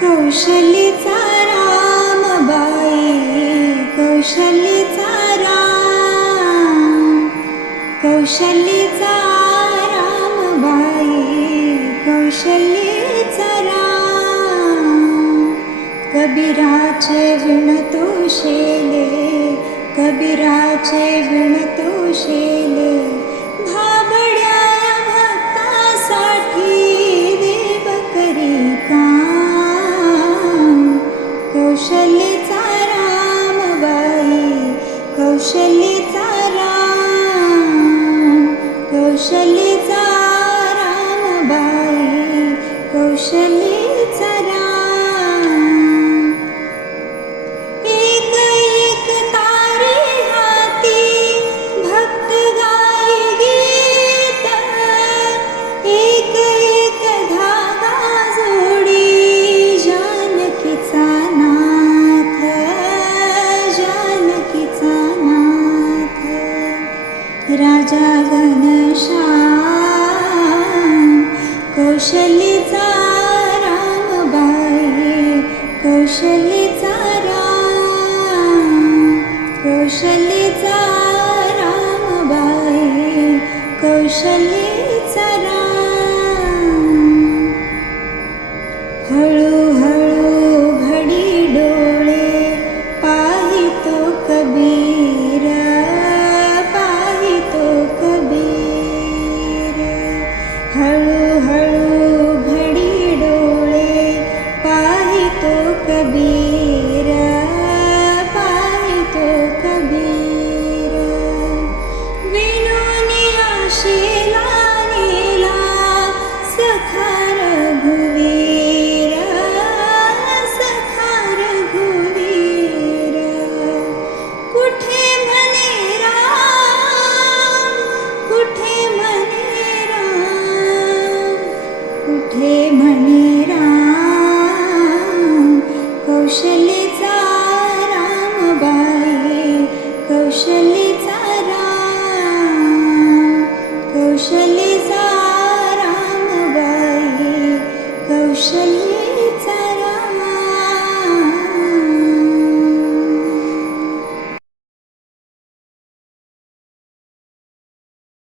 कौशल्येचा रामबाई, कौशल्येचा राम, कौशल्येचा रामबाई, कौशल्येचा राम. कबीराचे विण तो शेले, कबीराचे विण तो शेले, भाबड्या भक्तासाठी देव करी काम. कौशल्येचा रामबाई, कौशल्येचा राम, कौशल्येचा रामबाई, कौशल्येचा राम. एक एक तारे हाती भक्त गाई गीत, एक एक धागा जोडी जानकीचा नाथ, जानकीचा नाथ. राजा घनश्याम, कौशल्येचा रामबाई, कौशल्येचा राम, कौशल्येचा रामबाई, कौशल्येचा राम. हळूहळू घडी डोळे पाहितो कबीर, पाहितो कबीर. हळूहळू घडी डोळे पाहितो कबीर, पाहितो कबीर. विनोनी आशेला नेला सखा रघुवीर, सखा रघुवीर. कुठे म्हणे राम, कुठे म्हणे राम, कुठे म्हणे राम. कौशल्य